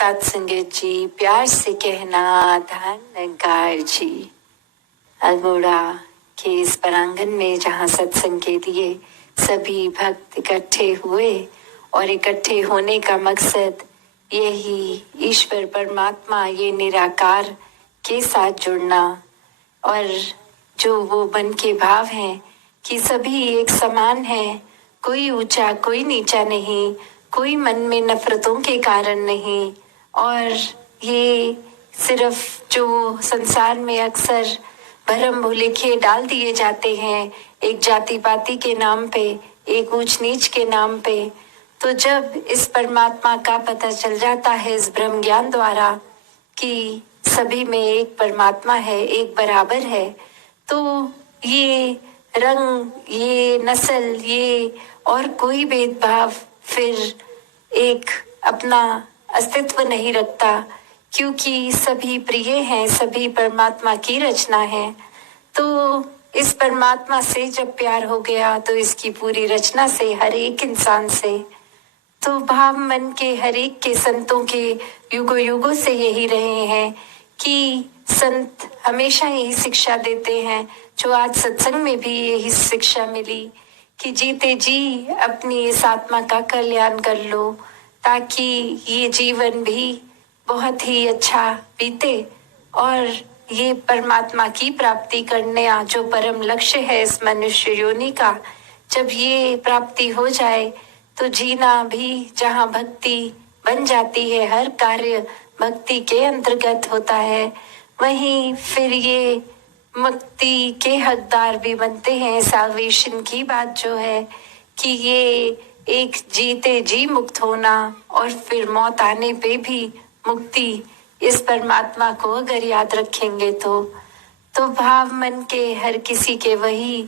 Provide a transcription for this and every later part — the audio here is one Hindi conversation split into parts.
साथ संगत जी, प्यार से कहना धन्यकार जी। अल्मोड़ा के इस प्रांगण में जहाँ सत्संग के लिए सभी भक्त इकट्ठे हुए और इकट्ठे होने का मकसद यही ईश्वर परमात्मा ये निराकार के साथ जुड़ना और जो वो मन के भाव हैं कि सभी एक समान है, कोई ऊंचा कोई नीचा नहीं, कोई मन में नफरतों के कारण नहीं। और ये सिर्फ जो संसार में अक्सर भरम भुलेखे डाल दिए जाते हैं एक जाति पाति के नाम पे, एक ऊंच नीच के नाम पे, तो जब इस परमात्मा का पता चल जाता है इस ब्रह्म ज्ञान द्वारा कि सभी में एक परमात्मा है, एक बराबर है, तो ये रंग, ये नस्ल, ये और कोई भेदभाव फिर एक अपना अस्तित्व नहीं रखता, क्योंकि सभी प्रिय हैं, सभी परमात्मा की रचना है। तो इस परमात्मा से जब प्यार हो गया तो इसकी पूरी रचना से, हर एक इंसान से, तो भाव मन के हर एक के संतों के युगों युगों से यही रहे हैं कि संत हमेशा यही शिक्षा देते हैं, जो आज सत्संग में भी यही शिक्षा मिली कि जीते जी अपनी इस आत्मा का कल्याण कर लो, ताकि ये जीवन भी बहुत ही अच्छा बीते और ये परमात्मा की प्राप्ति करने जो परम लक्ष्य है इस मनुष्य योनि का, जब ये प्राप्ति हो जाए तो जीना भी जहाँ भक्ति बन जाती है, हर कार्य भक्ति के अंतर्गत होता है, वहीं फिर ये मुक्ति के हकदार भी बनते हैं। साल्वेशन की बात जो है कि ये एक जीते जी मुक्त होना और फिर मौत आने पे भी मुक्ति, इस परमात्मा को अगर याद रखेंगे तो भाव मन के हर किसी के वही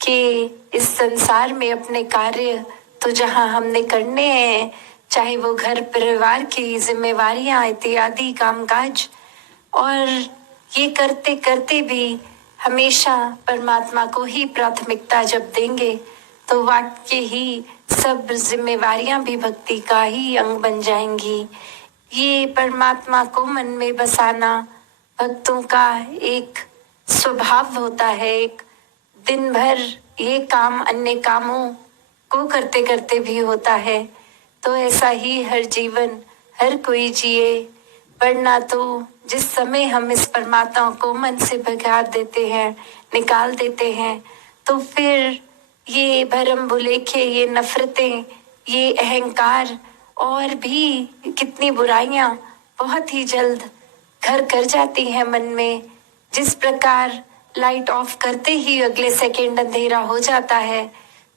कि इस संसार में अपने कार्य तो जहाँ हमने करने हैं, चाहे वो घर परिवार की जिम्मेवारियां इत्यादि कामकाज, और ये करते करते भी हमेशा परमात्मा को ही प्राथमिकता जब देंगे तो वाक्य ही सब जिम्मेवारियां भी भक्ति का ही अंग बन जाएंगी। ये परमात्मा को मन में बसाना भक्तों का एक स्वभाव होता है। एक दिन भर ये काम अन्य कामों को करते करते भी होता है, तो ऐसा ही हर जीवन हर कोई जिए, वरना तो जिस समय हम इस परमात्मा को मन से भगा देते हैं, निकाल देते हैं, तो फिर ये भरम भुलेखे, ये नफरतें, ये अहंकार और भी कितनी बुराइयां बहुत ही जल्द घर कर जाती हैं मन में। जिस प्रकार लाइट ऑफ करते ही अगले सेकंड अंधेरा हो जाता है,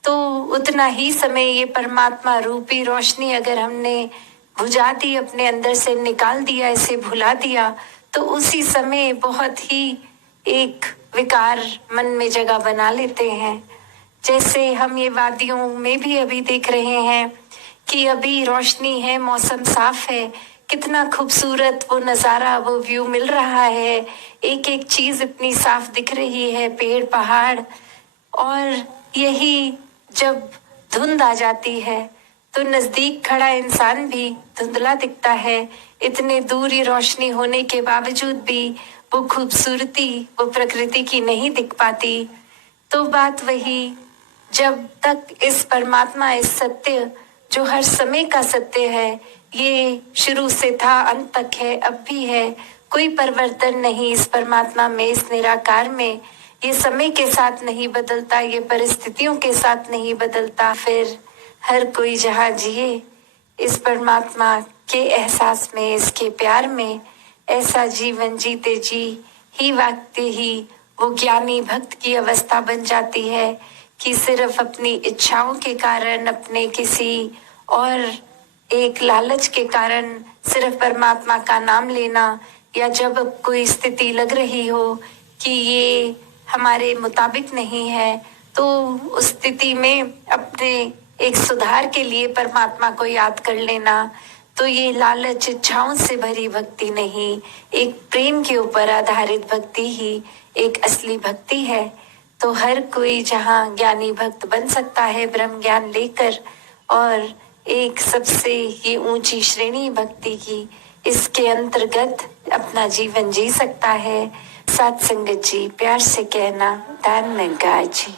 तो उतना ही समय ये परमात्मा रूपी रोशनी अगर हमने बुझा दी, अपने अंदर से निकाल दिया, इसे भुला दिया, तो उसी समय बहुत ही एक विकार मन में जगह बना लेते हैं। जैसे हम ये वादियों में भी अभी देख रहे हैं कि अभी रोशनी है, मौसम साफ है, कितना खूबसूरत वो नज़ारा, वो व्यू मिल रहा है, एक एक चीज इतनी साफ दिख रही है, पेड़ पहाड़, और यही जब धुंध आ जाती है तो नजदीक खड़ा इंसान भी धुंधला दिखता है। इतने दूर ही रोशनी होने के बावजूद भी वो खूबसूरती, वो प्रकृति की नहीं दिख पाती। तो बात वही, जब तक इस परमात्मा, इस सत्य जो हर समय का सत्य है, ये शुरू से था, अंत तक है, अब भी है, कोई परिवर्तन नहीं इस परमात्मा में, इस निराकार में। ये समय के साथ नहीं बदलता, ये परिस्थितियों के साथ नहीं बदलता। फिर हर कोई जहाँ जिए इस परमात्मा के एहसास में, इसके प्यार में, ऐसा जीवन जीते जी ही वाकते ही वो ज्ञानी भक्त की अवस्था बन जाती है कि सिर्फ अपनी इच्छाओं के कारण, अपने किसी और एक लालच के कारण सिर्फ परमात्मा का नाम लेना, या जब कोई स्थिति लग रही हो कि ये हमारे मुताबिक नहीं है, तो उस स्थिति में अपने एक सुधार के लिए परमात्मा को याद कर लेना, तो ये लालच इच्छाओं से भरी भक्ति नहीं, एक प्रेम के ऊपर आधारित भक्ति ही एक असली भक्ति है। तो हर कोई जहाँ ज्ञानी भक्त बन सकता है ब्रह्म ज्ञान लेकर, और एक सबसे ये ऊंची श्रेणी भक्ति की, इसके अंतर्गत अपना जीवन जी सकता है। सत्संगत जी, प्यार से कहना, धन्यवाद जी।